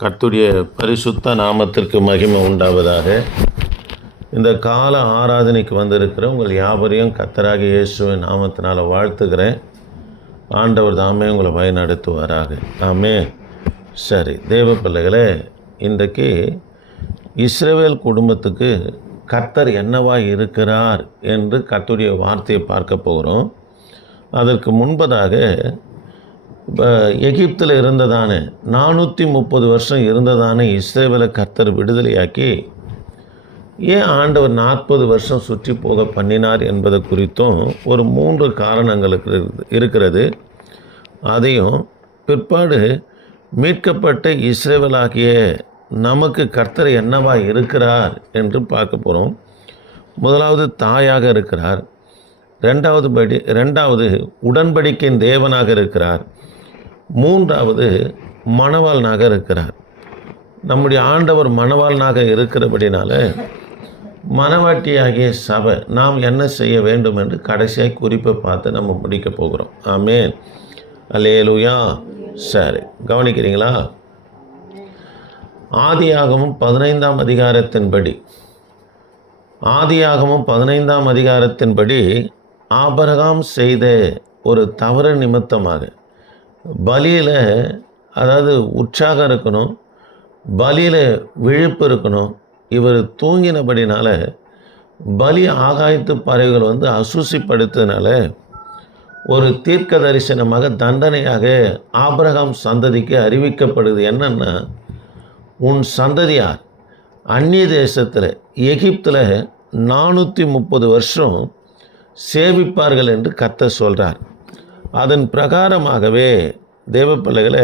கர்த்தருடைய பரிசுத்த நாமத்திற்கு மகிமை உண்டாவதாக. இந்த கால ஆராதனைக்கு வந்திருக்கிற உங்கள் யாவரையும் கர்த்தராகிய இயேசுவின் நாமத்தினால் வாழ்த்துகிறேன். ஆண்டவர் தாமே உங்களை வழிநடத்துவாராக. ஆமே. சரி, தேவ பிள்ளைகளே, இன்றைக்கு இஸ்ரவேல் குடும்பத்துக்கு கர்த்தர் என்னவா இருக்கிறார் என்று கர்த்தருடைய வார்த்தையை பார்க்க போகிறோம். அதற்கு முன்பதாக எகிப்தில் இருந்ததான 430 வருஷம் இருந்ததான இஸ்ரவேலை கர்த்தர் விடுதலையாக்கி ஏன் ஆண்டவர் 40 வருஷம் சுற்றி போக பண்ணினார் என்பது குறித்தும் ஒரு 3 காரணங்கள் இருக்கிறது. அதையும் பிற்பாடு மீட்கப்பட்ட இஸ்ரவேலாகிய நமக்கு கர்த்தர் என்னவா இருக்கிறார் என்று பார்க்க போகிறோம். முதலாவது தாயாக இருக்கிறார். ரெண்டாவது உடன்படிக்கையின் தேவனாக இருக்கிறார். மூன்றாவது மணவாளனாக இருக்கிறார். நம்முடைய ஆண்டவர் மணவாளனாக இருக்கிறபடினால மணவாட்டியாகிய சபை நாம் என்ன செய்ய வேண்டும் என்று கடைசியாக குறிப்பை பார்த்து நம்ம முடிக்க போகிறோம். ஆமென். அல்லேலூயா. சரி, கவனிக்கிறீங்களா? ஆதியாகமம் 15ஆம் அதிகாரத்தின்படி ஆபிரகாம் செய்த ஒரு தவறு நிமித்தமாக பலியில், அதாவது உற்சாகம் இருக்கணும், பலியில் விழிப்பு இருக்கணும். இவர் தூங்கினபடினால பலி ஆகாயத்து பறவைகள் அசூசிப்படுத்ததுனால ஒரு தீர்க்க தரிசனமாக தண்டனையாக ஆபிரகாம் சந்ததிக்கு அறிவிக்கப்படுது. என்னன்னா, உன் சந்ததியார் அந்நிய தேசத்தில் எகிப்தில் 430 வருஷம் சேவிப்பார்கள் என்று கர்த்தர் சொல்கிறார். அதன் பிரகாரமாகவே தேவ பிள்ளைகளை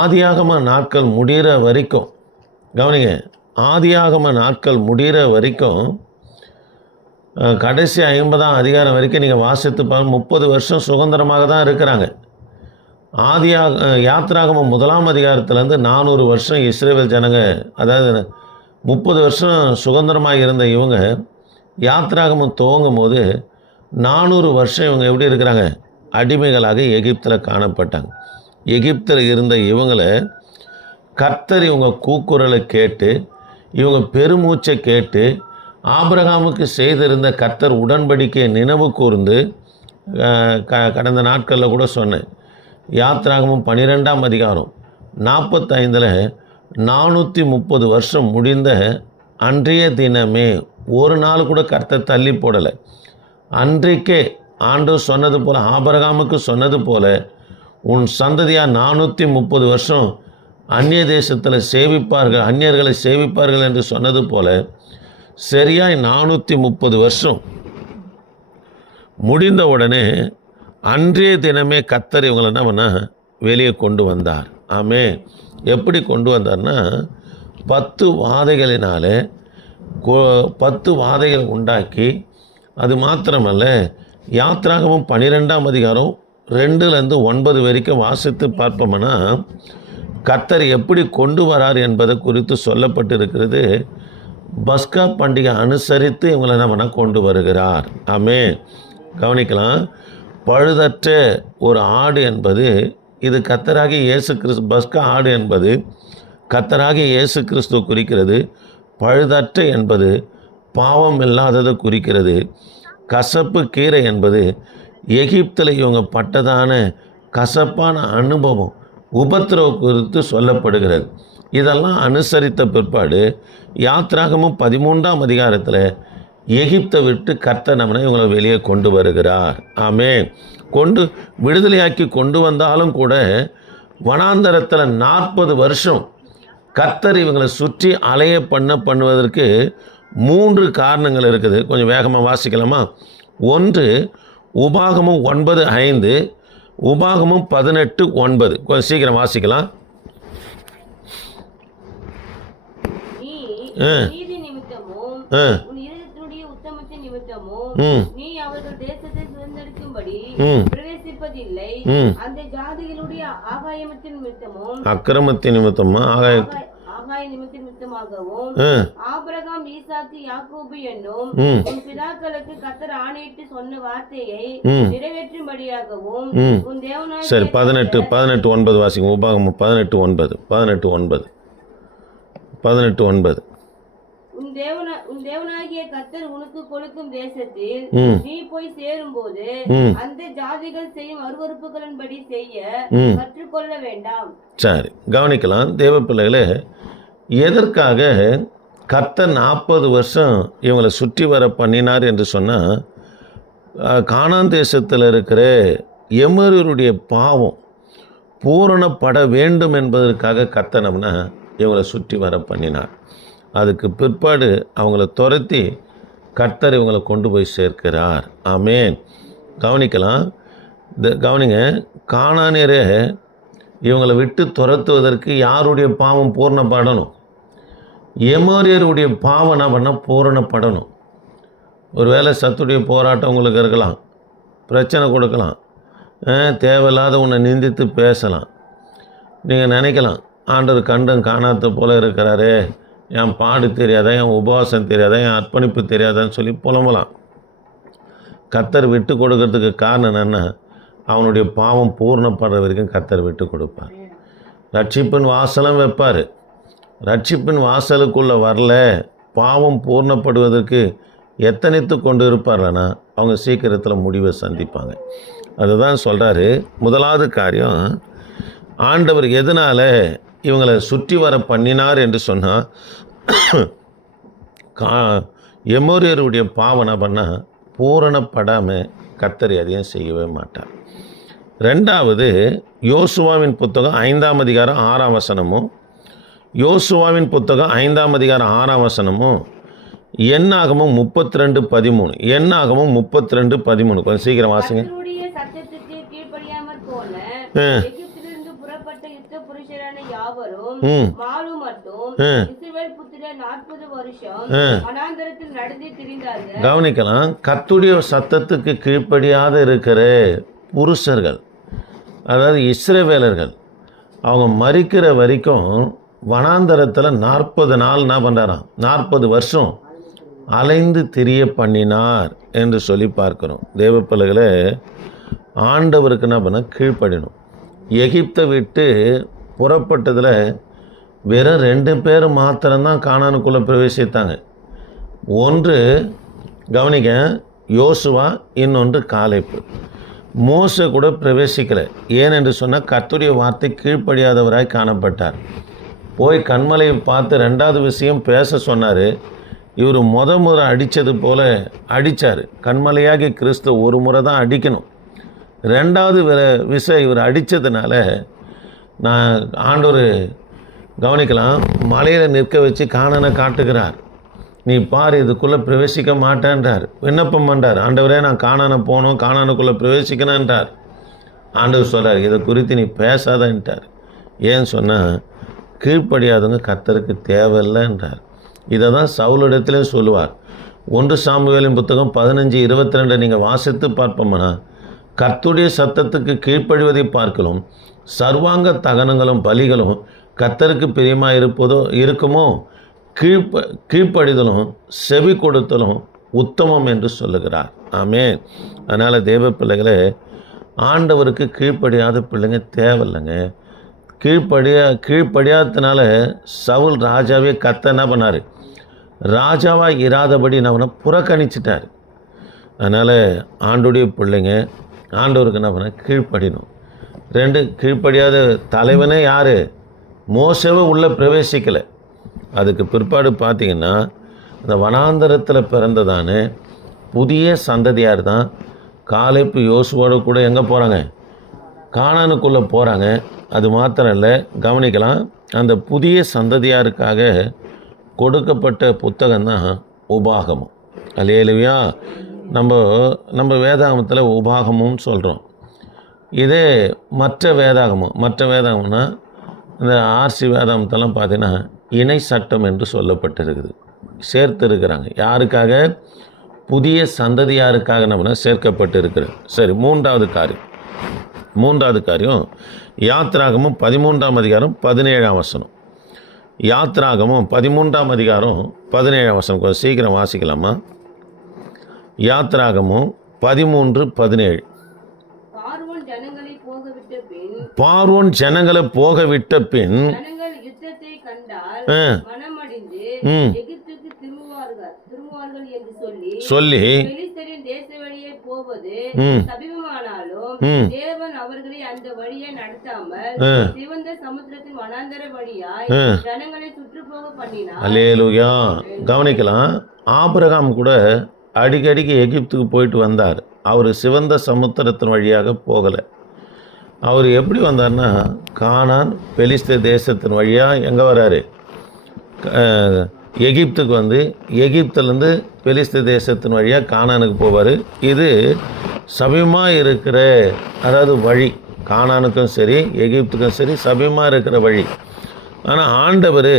ஆதியாகம நாட்கள் முடிகிற வரைக்கும், கவனிங்க, ஆதியாகம நாட்கள் முடிகிற வரைக்கும் கடைசி 50ஆம் அதிகாரம் வரைக்கும் நீங்கள் வாசித்து பார்க்க 30 வருஷம் சுதந்திரமாக தான் இருக்கிறாங்க. யாத்திராகமம் 1ஆம் அதிகாரத்துலேருந்து 400 வருஷம் இஸ்ரவேல் ஜனங்க, அதாவது 30 வருஷம் சுதந்திரமாக இருந்த இவங்க யாத்திராகமம் துவங்கும் போது 400 வருஷம் இவங்க எப்படி இருக்கிறாங்க? அடிமைகளாக எகிப்தில் காணப்பட்டாங்க. எகிப்தில் இருந்த இவங்களை கர்த்தர் இவங்க கூக்குரலை கேட்டு, இவங்க பெருமூச்சை கேட்டு, ஆபிரகாமுக்கு செய்திருந்த கர்த்தர் உடன்படிக்கையை நினைவு கூர்ந்து, கடந்த நாட்களில் கூட சொன்னேன், யாத்திராகமும் 12ஆம் அதிகாரம் 45 430 வருஷம் முடிந்த அன்றைய தினமே, ஒரு நாள் கூட கர்த்தர் தள்ளி போடலை. அன்றைக்கே ஆண்டவர் சொன்னது போல், ஆபிரகாமுக்கு சொன்னது போல், உன் சந்ததியாக 430 வருஷம் அந்நிய தேசத்தில் சேவிப்பார்கள், அந்நியர்களை சேவிப்பார்கள் என்று சொன்னது போல், சரியாய் 430 வருஷம் முடிந்த உடனே அன்றைய தினமே கர்த்தர் இவங்களை என்ன பண்ணால் வெளியே கொண்டு வந்தார். ஆமே. எப்படி கொண்டு வந்தார்னா, 10 வாதைகளினால 10 வாதைகள் உண்டாக்கி, அது மாத்திரமல்ல, யாத்திராகமும் 12ஆம் அதிகாரம் 2-9 வரைக்கும் வாசித்து பார்ப்போம்னா கர்த்தர் எப்படி கொண்டு வரார் என்பதை குறித்து சொல்லப்பட்டு இருக்கிறது. பஸ்கா பண்டிகை அனுசரித்து இவங்களை நம்ம கொண்டு வருகிறார். ஆமே. கவனிக்கலாம். பழுதற்ற ஒரு ஆடு என்பது இது கர்த்தராகிய இயேசு கிறிஸ்து. பஸ்கா ஆடு என்பது கர்த்தராகிய இயேசு கிறிஸ்து குறிக்கிறது. பழுதற்ற என்பது பாவம் இல்லாததை குறிக்கிறது. கசப்பு கீரை என்பது எகிப்தில் இவங்க பட்டதான கசப்பான அனுபவம், உபத்திரவம் குறித்து சொல்லப்படுகிறது. இதெல்லாம் அனுசரித்த பிற்பாடு யாத்திராகமும் 13ஆம் அதிகாரத்தில் எகிப்தை விட்டு கர்த்தர் நம்மளை இவங்களை வெளியே கொண்டு வருகிறார். ஆமே. விடுதலையாக்கி கொண்டு வந்தாலும் கூட வனாந்தரத்தில் 40 வருஷம் கர்த்தர் இவங்களை சுற்றி அலைய பண்ணுவதற்கு 3 காரணங்கள் இருக்குது. கொஞ்சம் வேகமாக வாசிக்கலாமா? 1, உபாகமம் 9:5, உபாகமம் 18:9. கொஞ்சம் சீக்கிரம் வாசிக்கலாம். அக்கிரமத்தின் நிமித்தமும் ஆகாய நிமித்தமாகவும் ஆபிரகாம் ஈசாக்கு யாக்கோபு என்னும் உன் பிதாக்களுக்கு கர்த்தர் ஆணையிட்டு சொன்ன வார்த்தையை நிறைவேற்றும்படியாகவும் உன் தேவனாகிய சரி 18:9 வாசிங்க. உபாகமம் 18:9 உன் தேவனாகிய கர்த்தர் உனக்கு கொடுக்கும் தேசத்தில் நீ போய் சேரும்போது அந்த ஜாதிகள் செய்யும் அருவருப்புகளின்படி செய்ய கற்றுக்கொள்ள வேண்டாம். சரி, கவனிக்கலாம் தேவ பிள்ளைகளே. எதற்காக கர்த்தர் 40 வருஷம் இவங்களை சுற்றி வர பண்ணினார் என்று சொன்னால், கானான் தேசத்தில் இருக்கிற எமோரியருடைய பாவம் பூரணப்பட வேண்டும் என்பதற்காக கர்த்தனம்னா இவங்களை சுற்றி வர பண்ணினார். அதுக்கு பிற்பாடு அவங்கள துரத்தி கர்த்தர் இவங்களை கொண்டு போய் சேர்க்கிறார். ஆமேன். கவனிக்கலாம். கவனிங்க, கானானியரே இவங்களை விட்டு துரத்துவதற்கு யாருடைய பாவம் பூரணப்படணும்? எமோரியருடைய பாவம் என்ன பண்ணால் பூரணப்படணும். ஒருவேளை சத்துடைய போராட்டம் உங்களுக்கு இருக்கலாம், பிரச்சனை கொடுக்கலாம், தேவையில்லாத உன்னை நிந்தித்து பேசலாம். நீங்கள் நினைக்கலாம், ஆண்டவர் கண்டும் காணாத போல் இருக்கிறாரே, என் பாடு தெரியாதா, என் உபவாசம் தெரியாதா, என் அர்ப்பணிப்பு தெரியாதான்னு சொல்லி புலம்பலாம். கர்த்தர் விட்டு கொடுக்கறதுக்கு காரணம் என்னென்னா, அவனுடைய பாவம் பூர்ணப்படுற வரைக்கும் கர்த்தர் விட்டு கொடுப்பார். ரட்சிப்பின் வாசலும் வைப்பார். ரட்சிப்பின் வாசலுக்குள்ளே வரல, பாவம் பூர்ணப்படுவதற்கு எத்தனைத்து கொண்டு இருப்பார்லன்னா அவங்க சீக்கிரத்தில் முடிவை சந்திப்பாங்க. அதுதான் சொல்கிறாரு. முதலாவது காரியம், ஆண்டவர் எதனால் இவங்களை சுற்றி வர பண்ணினார் என்று சொன்னால், எமோரியருடைய பாவனை பண்ணால் பூரணப்படாமல் கர்த்தர் எதையும் செய்யவே மாட்டார். ரெண்டாவது, யோசுவாவின் புத்தகம் 5ஆம் அதிகாரம் 6ஆம் வசனமும், யோசுவாவின் புத்தகம் 5ஆம் அதிகாரம் 6ஆம் வசனமும், எண்ணாகமும் 32:13, எண்ணாகமும் 32:13. கொஞ்சம் சீக்கிரம் வாசிங்க. கவனிக்கலாம். கர்த்தருடைய சத்தத்துக்கு கீழ்ப்படியாத இருக்கிற புருஷர்கள், அதாவது இஸ்ரவேலர்கள், அவங்க மரிக்கிற வரைக்கும் வனாந்தரத்தில் 40 நாள் என்ன பண்ணுறாராம், 40 வருஷம் அலைந்து திரிய பண்ணினார் என்று சொல்லி பார்க்குறோம். தேவ பிள்ளைகளே, ஆண்டவருக்கு என்ன பண்ண கீழ்ப்படினோம். எகிப்தை விட்டு புறப்பட்டதில் வெறும் 2 பேர் மாத்திரம்தான் கானானுக்குள்ளே பிரவேசித்தாங்க. ஒன்று கவனிக்க, யோசுவா, இன்னொன்று காலேப்பு. மோசே கூட பிரவேசிக்கலை. ஏனென்று சொன்னால் கர்த்தருடைய வார்த்தை கீழ்ப்படியாதவராய் காணப்பட்டார். போய் கண்மலையை பார்த்து 2வது விஷயம் பேச சொன்னார். இவர் முறை அடித்தது போல் அடித்தார். கண்மலையாகி கிறிஸ்து ஒரு முறை தான் அடிக்கணும். 2வது விஷயம் இவர் அடித்ததுனால நான் ஆண்டவர் கவனிக்கலாம், மலையில் நிற்க வச்சு கானானை காட்டுகிறார். நீ பார், இதுக்குள்ளே பிரவேசிக்க மாட்டேன்றார். விண்ணப்பம் பண்ணுறார், ஆண்டவரே நான் கானானை போகணும், கானானுக்குள்ளே பிரவேசிக்கணுன்றார். ஆண்டவர் சொல்கிறார், இதை குறித்து நீ பேசாதன்ட்டார். ஏன்னு சொன்னால் கீழ்ப்படியாதவங்க கர்த்தருக்கு தேவையில்லைன்றார். இதை தான் சவுலிடத்திலே சொல்லுவார். 1 சாமுவேலின் புத்தகம் 15:22 நீங்கள் வாசித்து பார்ப்போம்னா, கர்த்தருடைய சத்தத்துக்கு கீழ்ப்படிவதை பார்க்கலாம் சர்வாங்க தகனங்களும் பலிகளும் கர்த்தருக்கு பிரியமாக இருக்குமோ, கீழ்ப்படிதலும் செவி கொடுத்தலும் உத்தமம் என்று சொல்லுகிறார். ஆமென். அதனால் தேவ பிள்ளைகளே, ஆண்டவருக்கு கீழ்ப்படியாத பிள்ளைங்க தேவையில்லைங்க. கீழ்ப்படியாததுனால சவுல் ராஜாவே கர்த்தர் என்ன பண்ணார், ராஜாவாக இராதபடி அவனை புறக்கணிச்சிட்டார். அதனால் ஆண்டோடைய பிள்ளைங்க ஆண்டவருக்கு என்ன பண்ண கீழ்ப்படினோம். 2, கீழ்ப்படியாத தலைவனே யார், மோசேவை உள்ளே பிரவேசிக்கலை. அதுக்கு பிற்பாடு பார்த்திங்கன்னா, இந்த வனாந்தரத்தில் பிறந்ததான புதிய சந்ததியார் தான் காலேப்பு யோசுவோடு கூட எங்கே போகிறாங்க, கானானுக்குள்ளே போகிறாங்க. அது மாத்திரம் இல்லை, கவனிக்கலாம், அந்த புதிய சந்ததியாருக்காக கொடுக்கப்பட்ட புத்தகம்தான் உபாகமம். அல்லேலூயா. நம்ம வேதாகமத்தில் உபாகமும் சொல்கிறோம். இதே மற்ற வேதாகமம்னா இந்த ஆர்சி வேதாகமத்தெல்லாம் பார்த்தீங்கன்னா இணை சட்டம் என்று சொல்லப்பட்டிருக்குது. சேர்த்து இருக்கிறாங்க. யாருக்காக, புதிய சந்ததியாருக்காக நம்ம சேர்க்கப்பட்டு இருக்கிறோம். சரி, மூன்றாவது காரியம் யாத்திராகமம் 13ஆம் அதிகாரம் 17ஆம் வசனம். யாத்ராகமும் 13ஆம் அதிகாரம் 17ஆம் வசனம், கொஞ்சம் சீக்கிரம் வாசிக்கலாமா? யாத்ராகமும் 13:17. பார்வோன் ஜனங்களை போகவிட்ட பின் பார்வோன் ஜனங்களை போக விட்ட பின் ஜனங்கள் யுத்தத்தை கண்டால் மனமடிந்து எகிப்துக்கு திரும்புவார்கள் என்று சொல்லி பெலிஸ்தரின் தேச வழியே போவது சபிபமானாலும் தேவன் அவர்களை அந்த வழியை நடத்தாமல் சிவந்த சமுத்திரத்தின் வனாந்தர வழியாய் ஜனங்களை சுற்றுப்போக பண்ணினார். அல்லேலூயா. கவனிக்கலாம், ஆபிரகாம் கூட அடிக்கடிக்கு எகிப்துக்கு போயிட்டு வந்தார். அவர் சிவந்த சமுத்திரத்தின் வழியாக போகலை. அவர் எப்படி வந்தார்னா, கானான் பெலிஸ்தர் தேசத்தின் வழியாக எங்கே வராரு? எகிப்துக்கு வந்து எகிப்துலேருந்து பெலிஸ்தர் தேசத்தின் வழியாக கானானுக்கு போவார். இது சபியமாக இருக்கிற, அதாவது வழி, கானானுக்கும் சரி எகிப்துக்கும் சரி சபியமாக இருக்கிற வழி. ஆனால் ஆண்டவர்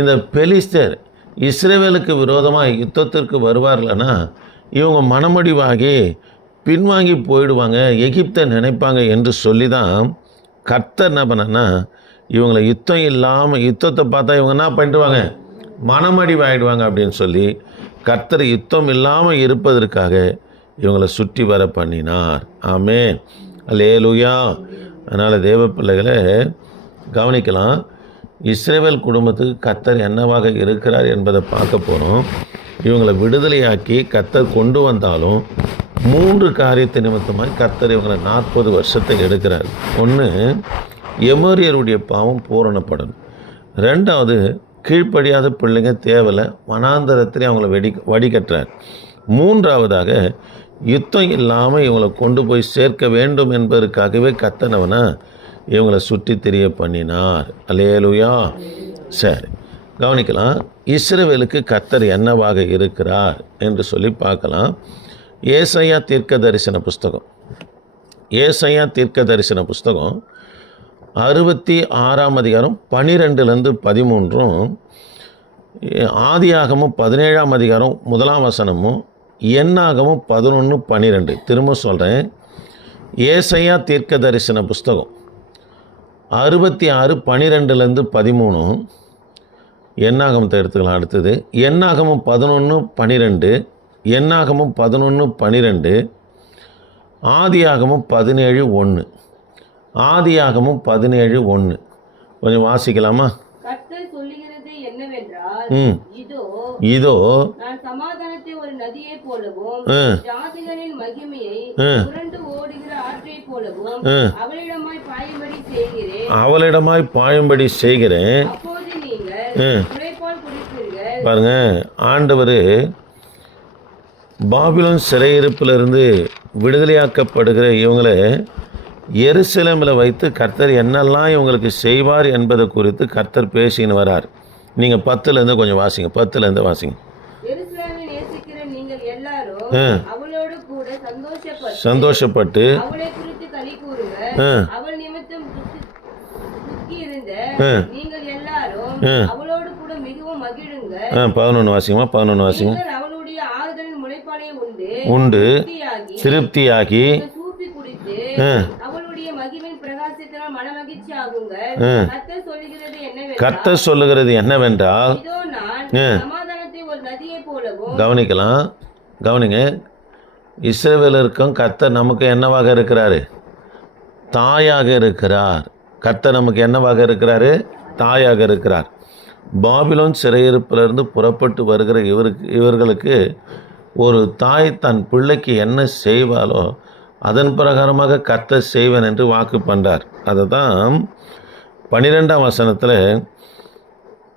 இந்த பெலிஸ்தர் இஸ்ரவேலுக்கு விரோதமாக யுத்தத்திற்கு வருவார்கள்னா இவங்க மனமடிவாகி பின்வாங்கி போயிடுவாங்க, எகிப்தை நினைப்பாங்க என்று சொல்லி தான் கர்த்தர் என்ன பண்ணனா, இவங்களை யுத்தத்தை பார்த்தா இவங்க என்ன பண்ணிடுவாங்க, மனமடிவாயிடுவாங்க அப்படின்னு சொல்லி கர்த்தர் யுத்தம் இல்லாமல் இருப்பதற்காக இவங்களை சுற்றி வர பண்ணினார். ஆமென், அல்லேலூயா. அதனால் தேவ பிள்ளைகளை கவனிக்கலாம், இஸ்ரவேல் குடும்பத்துக்கு கர்த்தர் என்னவாக இருக்கிறார் என்பதை பார்க்க போகிறோம். இவங்களை விடுதலையாக்கி கர்த்தர் கொண்டு வந்தாலும் 3 காரியத்தை நிமித்தமாக கர்த்தர் இவங்களை 40 வருஷத்தை எடுக்கிறார். ஒன்று, எமோரியருடைய பாவம் பூரணப்படணும். 2வது, கீழ்ப்படியாத பிள்ளைங்க தேவையில்லை, வனாந்தரத்திலே அவங்கள வடிகட்டுறார். 3வதாக, யுத்தம் இல்லாமல் இவங்களை கொண்டு போய் சேர்க்க வேண்டும் என்பதற்காகவே கர்த்தனவனா இவங்களை சுற்றி திரிய பண்ணினார். அல்லேலூயா. சரி, கவனிக்கலாம், இஸ்ரவேலுக்கு கர்த்தர் என்னவாக இருக்கிறார் என்று சொல்லி பார்க்கலாம். ஏசாயா தீர்க்க தரிசன புஸ்தகம் 66ஆம் அதிகாரம் 12-13, ஆதியாகமும் 17ஆம் அதிகாரம் 1ஆம் வசனமும், எண்ணாகமும் 11-12. திரும்ப சொல்கிறேன், ஏசாயா தீர்க்க தரிசன புஸ்தகம் 66 12-13, எண்ணாகமத்தை எடுத்துக்கலாம். அடுத்தது எண்ணாகமும் 11-12, எண்ணாகமும் 11-12, ஆதியாகமும் 17:1, ஆதியாகமும் 17:1. கொஞ்சம் வாசிக்கலாமா? கர்த்தர் சொல்லுகிறது என்னவென்றால், இதோ நான் சமாதானத்தை ஒரு நதியை போலவும் ஜாதிகளின் மகிமையை புரண்டு ஓடுகிற ஆற்றை போலவும் அவளிடமாய் பாயும்படி செய்கிறேன். அப்போது நீங்கள் முளைப்பால் குடிப்பீர்கள். பாருங்க, ஆண்டவர் பாபிலோன் சிறையிருப்பிலிருந்து விடுதலையாக்கப்படுகிற இவங்களை எருசலேமில் வைத்து கர்த்தர் என்னெல்லாம் இவங்களுக்கு செய்வார் என்பதை குறித்து கர்த்தர் பேசின்னு வரார். நீங்கள் 10லேருந்து கொஞ்சம் வாசிங்க, 10லேருந்து வாசிங்க. எருசலேமை நேசிக்கிற நீங்கள் எல்லாரும் அவளோடு கூட சந்தோஷப்பட்டு அவளை குறித்து களி கூறுங்கள். அவள் நிமித்தம் துக்கி இருந்த நீங்கள் எல்லாரும் அவளோடு கூட மிகவும் மகிழுங்கள். 11 வாசிங்கம்மா, 11 வாசிங்க. அவளுடைய ஆறுதலின் முளைப்பாலை உண்டு திருப்தியாகி சூப்பி குடித்து அவளுடைய மகிமையின் பிரகாசத்தினால் மனமகிழ்ச்சி ஆகுங்கள். கர்த்தர் சொல்லுகிறது என்னவென்றால், இதோ நான் சமாதானத்தை ஒரு நதியை போலவும். கவனிங்க, இஸ்ரவேலருக்கும் கர்த்தர் நமக்கு என்னவாக இருக்கிறாரு? தாயாக இருக்கிறார். கர்த்தர் நமக்கு என்னவாக இருக்கிறாரு? தாயாக இருக்கிறார். பாபிலோன் சிறையிருப்பிலிருந்து புறப்பட்டு வருகிற இவர்களுக்கு ஒரு தாய் தன் பிள்ளைக்கு என்ன செய்வாளோ அதன் பிரகாரமாக கர்த்தர் செய்வேன் என்று வாக்கு பண்ணுறார். அதை தான் 12ஆம் வசனத்தில்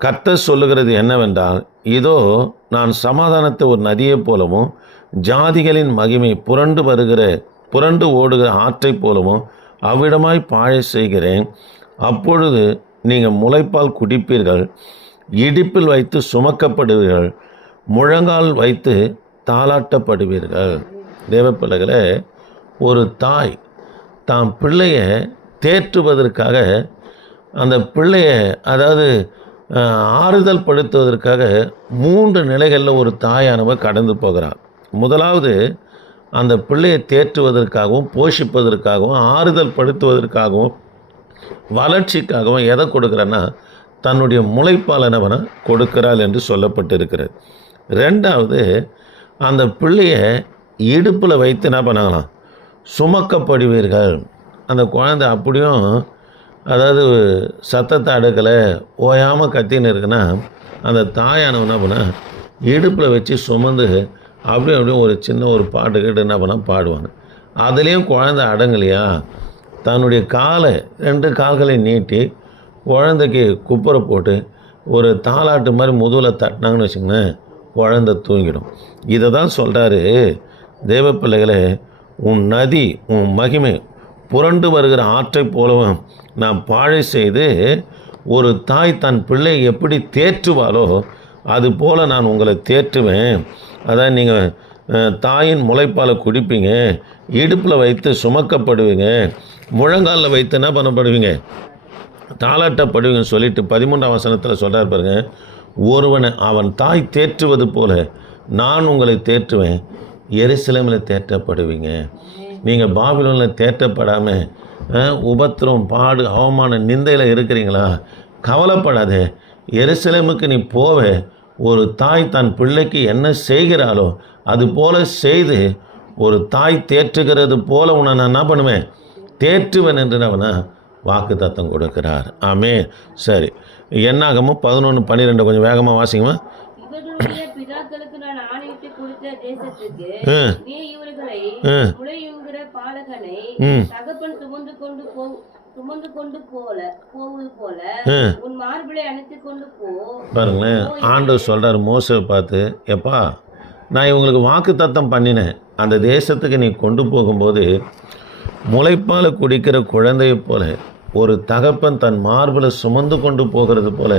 கர்த்தர் சொல்லுகிறது என்னவென்றால், இதோ நான் சமாதானத்தை ஒரு நதியை போலவும் ஜாதிகளின் மகிமை புரண்டு ஓடுகிற ஆற்றை போலவும் அவ்விடமாய் பாழ செய்கிறேன். அப்பொழுது நீங்கள் முளைப்பால் குடிப்பீர்கள், இடுப்பில் வைத்து சுமக்கப்படுவீர்கள், முழங்கால் வைத்து தாளாட்டப்படுவீர்கள். தேவப்பிள்ளைகளே, ஒரு தாய் தாம் பிள்ளையை தேற்றுவதற்காக, அந்த பிள்ளையை அதாவது ஆறுதல் படுத்துவதற்காக 3 நிலைகளில் ஒரு தாயானவர் கடந்து போகிறார். முதலாவது, அந்த பிள்ளையை தேற்றுவதற்காகவும் போஷிப்பதற்காகவும் ஆறுதல் படுத்துவதற்காகவும் வளர்ச்சிக்காகவும் எதை கொடுக்குறேன்னா தன்னுடைய முளைப்பால் என்னவனா கொடுக்கிறாள் என்று சொல்லப்பட்டிருக்கிறது. ரெண்டாவது, அந்த பிள்ளையை இடுப்பில் வைத்து என்ன பண்ணாங்களாம், சுமக்கப்படுவீர்கள். அந்த குழந்தை அப்படியும் அதாவது சத்தத்தை அடக்கலை, ஓயாமல் கத்தின்னு இருக்குன்னா அந்த தாயானவன் என்ன பண்ண இடுப்பில் வச்சு சுமந்து அப்படியும் ஒரு சின்ன ஒரு பாட்டு கேட்டு என்ன பண்ண பாடுவாங்க. அதுலேயும் குழந்தை அடங்கலையா, தன்னுடைய காலை 2 கால்களை நீட்டி குழந்தைக்கு குப்புரை போட்டு ஒரு தாலாட்டு மாதிரி முதுகில் தட்டினாங்கன்னு வச்சுங்களேன், குழந்தை தூங்கிடும். இதை தான் சொல்கிறாரு, தேவ பிள்ளைகளே, உன் நதி உன் மகிமை புரண்டு வருகிற ஆற்றை போலவும் நான் பாழை செய்து, ஒரு தாய் தன் பிள்ளை எப்படி தேற்றுவாளோ அது போல் நான் உங்களை தேற்றுவேன். அதான் நீங்கள் தாயின் முளைப்பாலை குடிப்பீங்க, இடுப்பில் வைத்து சுமக்கப்படுவீங்க, முழங்காலில் வைத்து என்ன பண்ணப்படுவீங்க, தாளாட்டப்படுவீங்கன்னு சொல்லிட்டு 13ஆம் வசனத்தில் சொல்கிறார் பாருங்க, ஒருவனை அவன் தாய் தேற்றுவது போல நான் உங்களை தேற்றுவேன், எருசலேமில் தேற்றப்படுவீங்க. நீங்கள் பாபிலோனில் தேற்றப்படாமல் உபத்திரம் பாடு அவமான நிந்தையில் இருக்கிறீங்களா, கவலைப்படாதே, எருசலேமுக்கு நீ போவ, ஒரு தாய் தன் பிள்ளைக்கு என்ன செய்கிறாளோ அது போல செய்து, ஒரு தாய் தேற்றுகிறது போல உன்னை நான் என்ன பண்ணுவேன், தேற்றுவேன் என்று அவனை வாக்கு தத்தம் கொடுக்கிறார். ஆமே. சரி, என்னாகமோ 11:12 கொஞ்சம் வேகமாக வாசிங்கம்மா. இவர்களுடைய பிதாக்களுக்கு நான் ஆணையிட்டு கொடுத்த தேசத்துக்கு நீ இவர்களை முளையுங்கிற பாலகனை தகப்பன் சுமந்து கொண்டு போவது போல உன் மார்பிளை அணைத்து கொண்டு போ. பாருங்களேன், ஆண்டவர் சொல்கிறார் மோசேவை பார்த்து, எப்பா நான் இவங்களுக்கு வாக்கு தத்தம் பண்ணினேன், அந்த தேசத்துக்கு நீ கொண்டு போகும்போது முளைப்பால் குடிக்கிற குழந்தையை போல, ஒரு தகப்பன் தன் மார்பில் சுமந்து கொண்டு போகிறது போல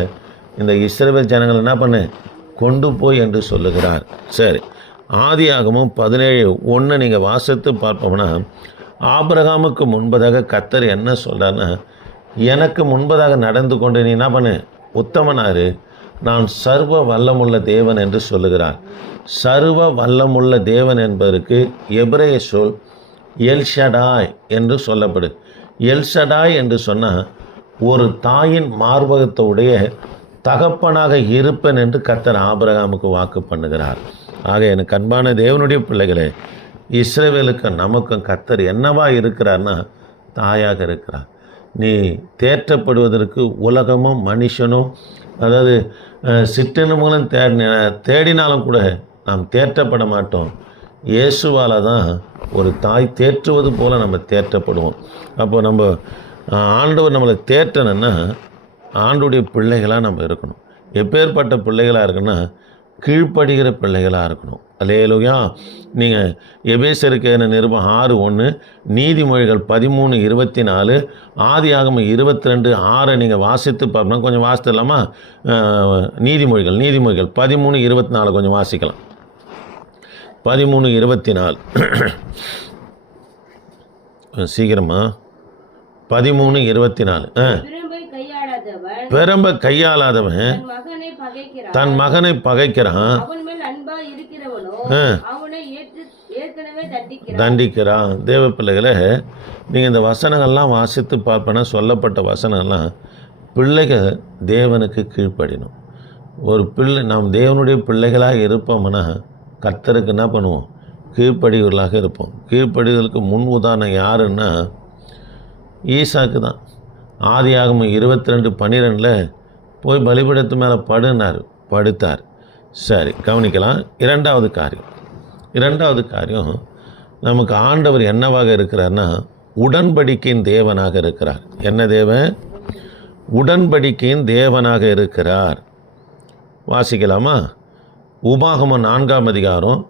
இந்த இஸ்ரவேல் ஜனங்கள் என்ன பண்ணு கொண்டு போய் என்று சொல்லுகிறார். சரி, ஆதியாகமும் 17:1 நீங்கள் வாசித்து பார்ப்போம்னா, ஆபிரகாமுக்கு முன்பதாக கர்த்தர் என்ன சொல்கிறார்னா, எனக்கு முன்பதாக நடந்து கொண்டு நீ என்ன பண்ணு உத்தமனாரு, நான் சர்வ வல்லமுள்ள தேவன் என்று சொல்லுகிறார். சர்வ வல்லமுள்ள தேவன் என்பதற்கு எபிரேய சொல் எல்ஷடாய் என்று சொல்லப்படு. எல்ஷடாய் என்று சொன்னால் ஒரு தாயின் மார்பகத்துடைய தகப்பனாக இருப்பேன் என்று கர்த்தர் ஆபிரகாமுக்கு வாக்கு பண்ணுகிறார். ஆக எனக்கு அன்பான தேவனுடைய பிள்ளைகளே, இஸ்ரவேலுக்கு நமக்கும் கர்த்தர் என்னவா இருக்கிறார்னா தாயாக இருக்கிறார். நீ தேற்றப்படுவதற்கு உலகமும் மனுஷனும் அதாவது சிற்றின மூலம் தேடினாலும் கூட நாம் தேற்றப்பட மாட்டோம். இயேசுவால் தான் ஒரு தாய் தேற்றுவது போல் நம்ம தேற்றப்படுவோம். அப்போ நம்ம ஆண்டவர் நம்மளை தேற்றணுன்னா ஆண்டுடைய பிள்ளைகளாக நம்ம இருக்கணும். எப்பேற்பட்ட பிள்ளைகளாக இருக்குன்னா கீழ்ப்படுகிற பிள்ளைகளாக இருக்கணும். அல்லேலூயா. நீங்கள் எபேசருக்கு நிருபம் 6:1, நீதிமொழிகள் 13:24, ஆதியாகமம் 22:6 நீங்கள் வாசித்து பார்க்கணும். கொஞ்சம் வாசித்துடலாமா? நீதிமொழிகள் 13:24 கொஞ்சம் வாசிக்கலாம். 13:24 சீக்கிரமா. 13:24 பெரும்ப கையாளாதவன் தன் மகனை பகைக்கிறான், தண்டிக்கிறான். தேவ பிள்ளைகளை, நீங்கள் இந்த வசனங்கள்லாம் வாசித்து பார்ப்பேன்னா சொல்லப்பட்ட வசனங்கள்லாம் பிள்ளைகள் தேவனுக்கு கீழ்ப்படினோம். ஒரு பிள்ளை நாம் தேவனுடைய பிள்ளைகளாக இருப்போம்னா கர்த்தருக்கு என்ன பண்ணுவோம், கீழ்ப்படிகளாக இருப்போம். கீழ்ப்படிகளுக்கு முன் உதாரணம் யாருன்னா ஈசாக்கு தான். ஆதியாகமம் 22:12 போய் பலிபீடத்து மேலே படுத்தார். சரி, கவனிக்கலாம். இரண்டாவது காரியம் நமக்கு ஆண்டவர் என்னவாக இருக்கிறார்னா உடன்படிக்கையின் தேவனாக இருக்கிறார். என்ன தேவன்? உடன்படிக்கையின் தேவனாக இருக்கிறார். வாசிக்கலாமா? உபாகமம் 4ஆம் அதிகாரம்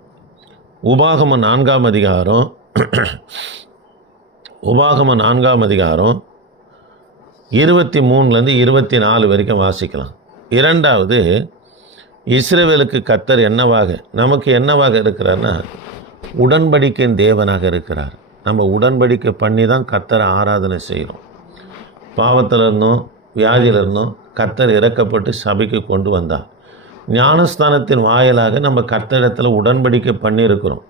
23 24 வரைக்கும் வாசிக்கலாம். இரண்டாவது, இஸ்ரவேலுக்கு கர்த்தர் நமக்கு என்னவாக இருக்கிறார்னா உடன்படிக்கையின் தேவனாக இருக்கிறார். நம்ம உடன்படிக்கை பண்ணி தான் கர்த்தரை ஆராதனை செய்கிறோம். பாவத்தில் இருந்தோம், வியாதியில் இருந்தோம், கர்த்தர் இறக்கப்பட்டு சபைக்கு கொண்டு வந்தார். ஞானஸ்தானத்தின் வாயிலாக நம்ம கர்த்தரிடத்தில் உடன்படிக்கை பண்ணியிருக்கிறோம்.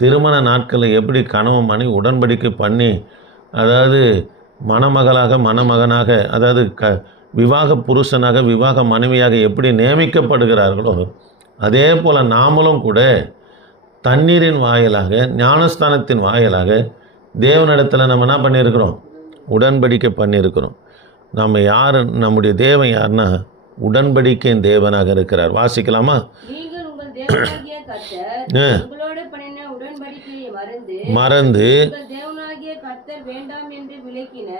திருமண நாட்களில் எப்படி கணவன் மனைவி உடன்படிக்கை பண்ணி, அதாவது மணமகளாக மணமகனாக, அதாவது விவாக புருஷனாக விவாக மனைவியாக எப்படி நியமிக்கப்படுகிறார்களோ அதே போல் நாமளும் கூட தண்ணீரின் வாயிலாக ஞானஸ்தானத்தின் வாயிலாக தேவனிடத்தில் நம்ம என்ன பண்ணியிருக்கிறோம்? உடன்படிக்கை பண்ணியிருக்கிறோம். நம்ம யார்? நம்முடைய தேவன் யாருன்னா உடன்படிக்கையின் தேவனாக இருக்கிறார். வாசிக்கலாமா? நீங்கள் உங்கள் தேவனாகிய கர்த்தர் உங்களோடு பண்ணின உடன்படிக்கையை மறந்து உங்கள் தேவனாகிய கர்த்தர் வேண்டாம் என்று விலக்கின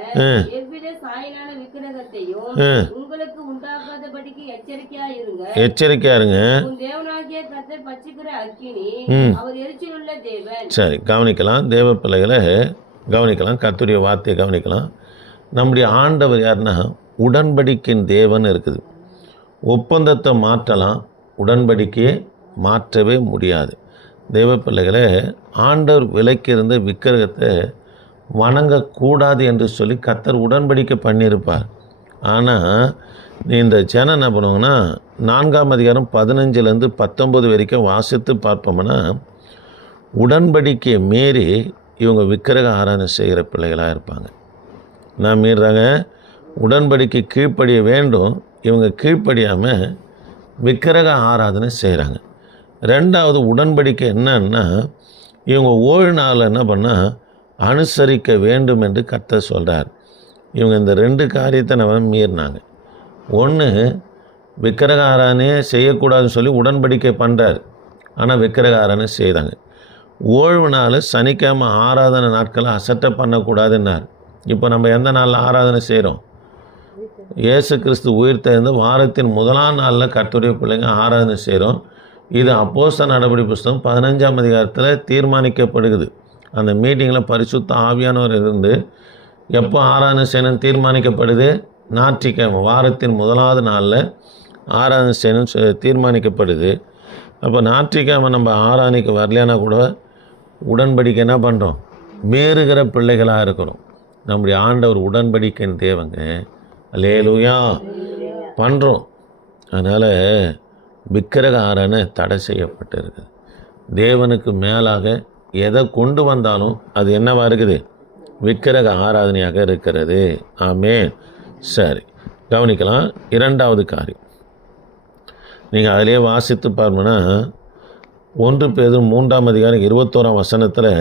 எவ்வித சாயலான விக்கிரகத்தையும் உங்களுக்கு உண்டாகாதபடிக்கு எச்சரிக்கையா இருங்க. உன் தேவனாகிய கர்த்தர் பட்சிக்கிற அக்கினி, அவர் எரிச்சலுள்ள தேவன். சரி, கவனிக்கலாம். தேவ பிள்ளைகளை கவனிக்கலாம். கர்த்தருடைய வார்த்தையை கவனிக்கலாம். நம்முடைய ஆண்டவர் யாருன்னா உடன்படிக்கையின் தேவன் இருக்குது. ஒப்பந்தத்தை மாற்றலாம், உடன்படிக்கையை மாற்றவே முடியாது. தெய்வ பிள்ளைகளை, ஆண்டவர் விலக்கியிருந்த விக்கிரகத்தை வணங்கக்கூடாது என்று சொல்லி கர்த்தர் உடன்படிக்கை பண்ணியிருப்பார். ஆனால் இந்த ஜனம் என்ன பண்ணுவாங்கன்னா 4ஆம் அதிகாரம் 15 19 வரைக்கும் வாசித்து பார்ப்போம்னா உடன்படிக்கையை மீறி இவங்க விக்கிரக ஆராதனை செய்கிற பிள்ளைகளாக இருப்பாங்க. நான் மீறாங்க, உடன்படிக்கை கீழ்ப்படிய வேண்டும், இவங்க கீழ்ப்படியாமல் விக்கிரக ஆராதனை செய்கிறாங்க. ரெண்டாவது உடன்படிக்கை என்னன்னா இவங்க ஓய்வு நாளில் என்ன பண்ணால் அனுசரிக்க வேண்டும் என்று கர்த்தர் சொல்கிறார். இவங்க இந்த 2 காரியத்தை நம்ம மீறினாங்க. ஒன்று, விக்கிரக ஆராதனையே செய்யக்கூடாதுன்னு சொல்லி உடன்படிக்கை பண்ணுறார், ஆனால் விக்கிரக ஆராதனை செய்தாங்க. ஓய்வு நாள் சனிக்கிழமை ஆராதனை நாட்களை அசட்டை பண்ணக்கூடாதுன்னார். இப்போ நம்ம எந்த நாளில் ஆராதனை செய்கிறோம்? இயேசு கிறிஸ்து உயிர்த்தெழுந்து வாரத்தின் முதலாம் நாளில் கர்த்தருடைய பிள்ளைங்க ஆராதனை செய்கிறோம். இது அப்போஸ்தலர் நடபடி புஸ்தகம் 15ஆம் அதிகாரத்தில் தீர்மானிக்கப்படுகிறது. அந்த மீட்டிங்கில் பரிசுத்த ஆவியானவர் இருந்து எப்போ ஆராதனை செய்யணும்னு தீர்மானிக்கப்படுது? ஞாயிற்றுக்கிழமை வாரத்தின் முதலாவது நாளில் ஆராதனை செய்யணும்னு தீர்மானிக்கப்படுது. அப்போ ஞாயிற்றுக்கிழமை நம்ம ஆராதனைக்கு வரலைன்னா கூட உடன்படிக்கை என்ன பண்ணுறோம்? மீறுகிற பிள்ளைகளாக இருக்கிறோம். நம்முடைய ஆண்டவர் உடன்படிக்கையின் தேவங்க. அல்லேலூயா பண்ணுறோம். அதனால் விக்கிரக ஆராதனை தடை செய்யப்பட்டிருக்கு. தேவனுக்கு மேலாக எதை கொண்டு வந்தாலும் அது என்னவாக இருக்குது? விக்கிரக ஆராதனையாக இருக்கிறது. ஆமென். சரி, கவனிக்கலாம். 2வது காரியம் நீங்கள் அதிலே வாசித்து பார்ப்போம்னா 1 பேதுரு 3ஆம் அதிகாரம் 21ஆம் வசனத்தில்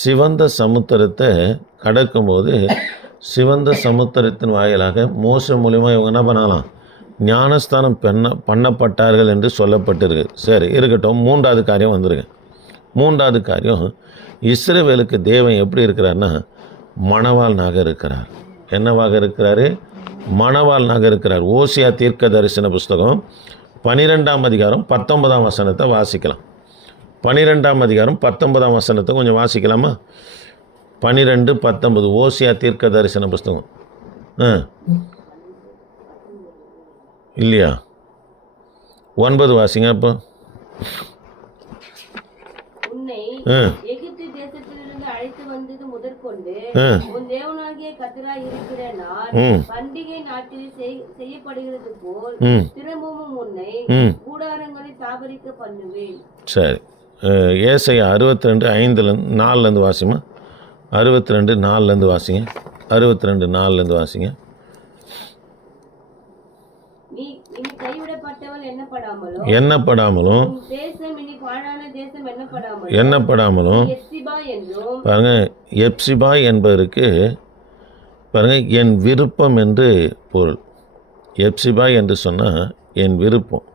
சிவந்த சமுத்திரத்தை கடக்கும்போது சிவந்த சமுத்திரத்தின் வாயிலாக மோசே மூலிமா இவங்க என்ன பண்ணலாம்? ஞானஸ்தானம் பண்ணப்பட்டார்கள் என்று சொல்லப்பட்டிருக்கு. சரி, இருக்கட்டும். 3வது காரியம் வந்துருங்க. 3வது காரியம், இஸ்ரவேலுக்கு தேவன் எப்படி இருக்கிறார்னா மணவாளனாக இருக்கிறார். என்னவாக இருக்கிறாரு? மணவாளனாக இருக்கிறார். ஓசியா தீர்க்க தரிசன புஸ்தகம் 12ஆம் அதிகாரம் 19ஆம் வசனத்தை வாசிக்கலாம். 12ஆம் அதிகாரம் 19ஆம் வசனத்தை கொஞ்சம் வாசிக்கலாமா? 12:19 ஓசியா தீர்க்க தரிசன புஸ்தகம். இல்லையா? 9 வாசிங்க. அப்போ எகிப்து தேசத்திலிருந்து அழைத்து வந்தது முதற்கொண்டு உன் தேவனாகிய கர்த்தராய் இருக்கிற நான் பண்டிகை நாட்டில் செய்யப்படுகிறது போல் திரும்பவும் உன்னை கூடாரங்களை தாபரிக்க பண்ணுவேன். சரி, ஏசாயா 62:5-4 வாசிமா. 62:4 வாசிங்க. 62:4 வாசிங்க. எண்ணப்படாமலும் பாருங்க, எப்சிபா என்பதற்கு பாருங்க என் விருப்பம் என்று பொருள். எப்சிபா என்று சொன்னால் என் விருப்பம்,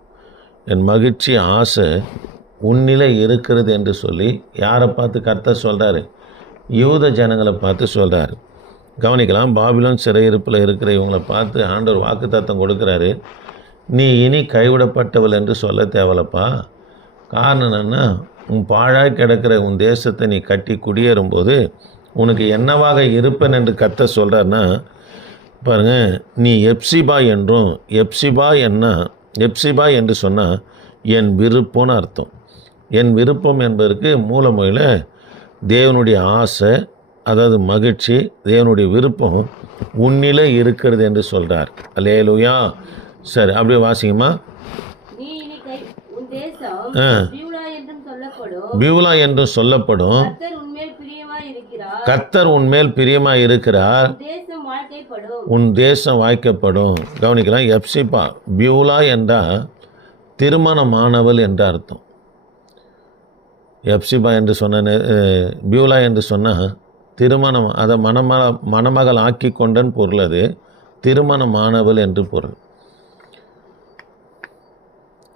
என் மகிழ்ச்சி, ஆசை உன்னிலை இருக்கிறது என்று சொல்லி யாரை பார்த்து கர்த்தர் சொல்கிறாரு? யூத ஜனங்களை பார்த்து சொல்கிறாரு. கவனிக்கலாம். பாபிலோன் சிறையிருப்பில் இருக்கிற இவங்களை பார்த்து ஆண்டவர் வாக்குத்தத்தம் கொடுக்குறாரு. நீ இனி கைவிடப்பட்டவள் என்று சொல்ல தேவலப்பா. காரணம் என்னன்னா, உன் பாழாய் கிடக்கிற உன் தேசத்தை நீ கட்டி குடியேறும்போது உனக்கு என்னவாக இருப்பேன் என்று கர்த்தர் சொல்கிறாருன்னா பாருங்கள், நீ எப்சிபா என்றும், எப்சிபா என்று சொன்னால் என் விருப்பம்னு அர்த்தம். என் விருப்பம் என்பதற்கு மூலமொழியில் தேவனுடைய ஆசை, அதாவது மகிழ்ச்சி, தேவனுடைய விருப்பம் உன்னிலே இருக்கிறது என்று சொல்கிறார். அல்லேலூயா. சரி, அப்படியே வாசிங்கம்மா. பியூலா என்றும் சொல்லப்படும். கர்த்தர் உன்மேல் பிரியமாய் இருக்கிறார். வாழ்க்கைப்படும். உன் தேசம் வாய்க்கப்படும். கவனிக்கலாம். எப்சிபா பியூலா என்றால் திருமணமானவள் என்ற அர்த்தம். எப்சிபா என்று சொன்ன பியூலா என்று சொன்னால் திருமணம், அதை மணமகள் ஆக்கி கொண்டன் பொருள். அது திருமணமானவள் என்று பொருள்.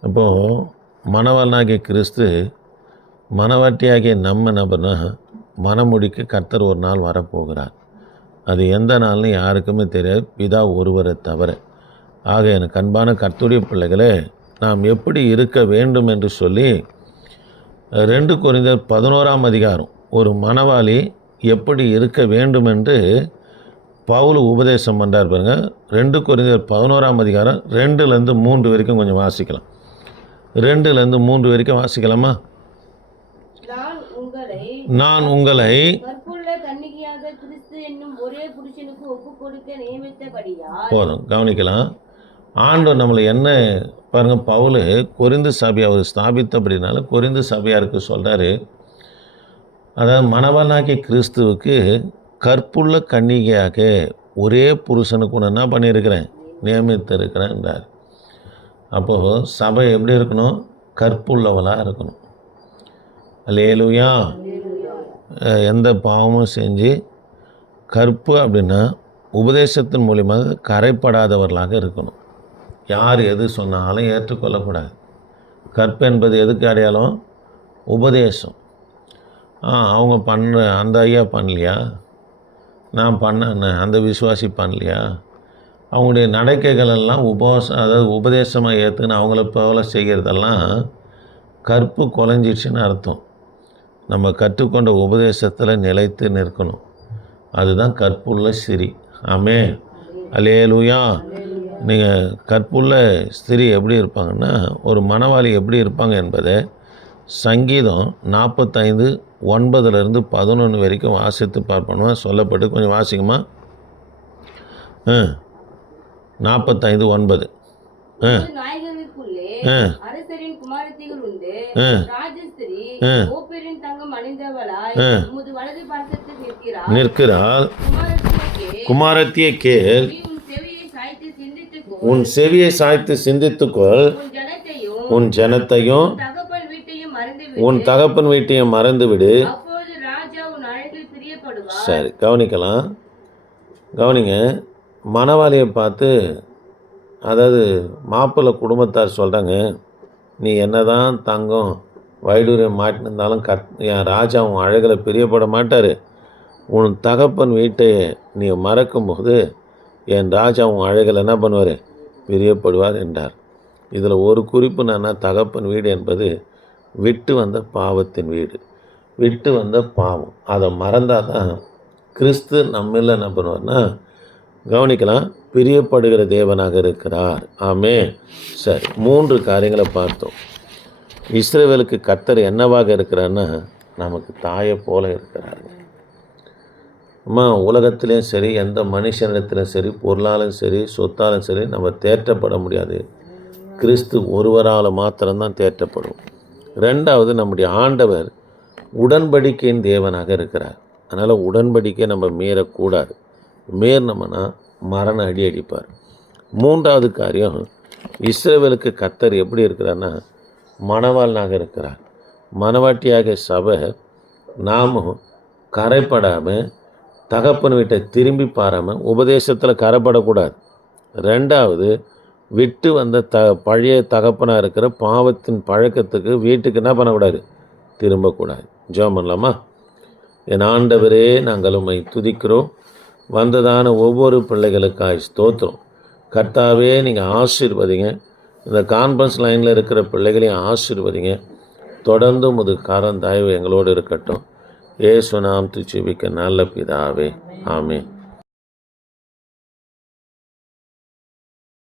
அப்போது மணவாளனாகிய கிறிஸ்து மணவாட்டியாகிய நம்ம நபர்னா மணமுடிக்கு கர்த்தர் ஒரு நாள் வரப்போகிறார். அது எந்த நாள்னு யாருக்குமே தெரியாது, பிதா ஒருவரை தவிர. ஆக எனக்கு அன்பான கர்த்தருடைய பிள்ளைகளே, நாம் எப்படி இருக்க வேண்டும் என்று சொல்லி 2 கொரிந்தியர் 11ஆம் அதிகாரம் ஒரு மணவாளி எப்படி இருக்க வேண்டும் என்று பவுல் உபதேசம் பண்ணுறார் பாருங்க. 2 கொரிந்தியர் 11ஆம் அதிகாரம் 2-3 வரைக்கும் கொஞ்சம் வாசிக்கலாம். 2-3 வரைக்கும் வாசிக்கலாமா? நான் உங்களை கற்புள்ள கன்னிகையாக கிறிஸ்து என்னும் ஒரே புருஷனுக்கு ஒப்புக் கொடுக்க நியமித்தபடியால். போதும், கவனிக்கலாம். ஆண்டவர் நம்மளை என்ன பாருங்க, பவுல் கொரிந்து சபை அவர் ஸ்தாபித்தபடினால கொரிந்து சபையாருக்கு சொல்கிறாரு, அதாவது மணவாளனாகிய கிறிஸ்துவுக்கு கற்புள்ள கன்னிகையாக ஒரே புருஷனுக்கு ஒன்று என்ன பண்ணியிருக்கிறேன், நியமித்திருக்கிறேன்றார். அப்போது சபை எப்படி இருக்கணும்? கற்புள்ளவளாக இருக்கணும். அல்லேலூயா. எந்த பாவமும் செஞ்சு, கற்பு அப்படின்னா உபதேசத்தின் மூலியமாக கரைப்படாதவர்களாக இருக்கணும். யார் எது சொன்னாலும் ஏற்றுக்கொள்ளக்கூடாது. கற்பு என்பது எதுக்கு அடையாளம்? உபதேசம். அவங்க பண்ணுற அந்த ஐயா பண்ணலையா, நான் பண்ண அந்த விசுவாசி பண்ணலையா, அவங்களுடைய நடக்கைகள் எல்லாம் அதாவது உபதேசமாக ஏற்றுன்னு அவங்கள போல செய்கிறதெல்லாம் கற்பு குலைஞ்சிடுச்சுன்னு அர்த்தம். நம்ம கற்றுக்கொண்ட உபதேசத்தில் நிலைத்து நிற்கணும். அதுதான் கற்புள்ள ஸ்திரீ. ஆமென். அல்லேலூயா. நீங்கள் கற்புள்ள ஸ்திரீ எப்படி இருப்பாங்கன்னா, ஒரு மணவாளி எப்படி இருப்பாங்க என்பதை சங்கீதம் 45:9-11 வரைக்கும் வாசித்து பார்ப்போமா சொல்லப்பட்டு. கொஞ்சம் வாசிக்குமா? 45:9. நாயகனுக்குள்ளே அரசரின் குமாரத்திகள் உண்டு. ராஜஸ்திரீ ஓப்பரின் தங்கம் அணிந்தவளாய் உமது வலது பாரசத்தில் நிற்கிறாள். குமாரத்தியை கேள், உன் செவியை சாய்த்து சிந்தித்துக்கொள், உன் ஜனத்தையும் உன் தகப்பன் வீட்டையும் மறந்துவிடு. சரி, கவனிக்கலாம். கவனிங்க. மணவாளியை பார்த்து, அதாவது மாப்பிள்ளை குடும்பத்தார் சொல்கிறாங்க, நீ என்னதான் தங்கம் வைடூரியம் மாட்டினிருந்தாலும் என் ராஜா உன் அழகில் பிரியப்பட மாட்டார். உன் தகப்பன் வீட்டை நீ மறக்கும்போது என் ராஜா உன் அழகில் என்ன பண்ணுவார்? பிரியப்படுவார் என்றார். இதில் ஒரு குறிப்பு என்னன்னா, தகப்பன் வீடு என்பது விட்டு வந்த பாவத்தின் வீடு, விட்டு வந்த பாவம். அதை மறந்தால் தான் கிறிஸ்து நம்மள என்ன பண்ணுவார்னா, கவனிக்கலாம், பிரியப்படுகிற தேவனாக இருக்கிறார். ஆமென். சரி, 3 காரியங்களை பார்த்தோம். இஸ்ரவேலுக்கு கர்த்தர் என்னவாக இருக்கிறார்னா, நமக்கு தாயை போல இருக்கிறாருங்க. உலகத்திலையும் சரி, எந்த மனுஷனிடத்திலும் சரி, பொருளாலும் சரி, சொத்தாலும் சரி, நம்ம தேற்றப்பட முடியாது. கிறிஸ்து ஒருவரால் மாத்திரம்தான் தேற்றப்படும். 2வது, நம்முடைய ஆண்டவர் உடன்படிக்கையின் தேவனாக இருக்கிறார். அதனால் உடன்படிக்கை நம்ம மீறக்கூடாது. மீறினோம்னா மரண அடி அடிப்பார். 3வது காரியம், இஸ்ரவேலுக்கு கர்த்தர் எப்படி இருக்கிறார்னா, மணவாளனாக இருக்கிறார். மணவாட்டியாக சபை நாமும் கரைப்படாமல், தகப்பன் வீட்டை திரும்பி பாராமல், உபதேசத்தில் கரைப்படக்கூடாது. 2வது, விட்டு வந்த பழைய தகப்பனாக இருக்கிற பாவத்தின் பழக்கத்துக்கு வீட்டுக்கு என்ன பண்ணக்கூடாது? திரும்பக்கூடாது. ஜெபம் பண்ணலாமா? என் ஆண்டவரே, நாங்கள் உம்மை துதிக்கிறோம். வந்ததான ஒவ்வொரு பிள்ளைகளுக்காய் ஸ்தோத்திரம். கர்த்தாவே, நீங்கள் ஆசீர்வதிங்க. இந்த கான்ஃபரன்ஸ் லைனில் இருக்கிற பிள்ளைகளையும் ஆசீர்வதிங்க. தொடர்ந்து உமது தயவு எங்களோடு இருக்கட்டும். இயேசு நாமத்தில் ஜெபிக்க நல்ல பிதாவே. ஆமென்.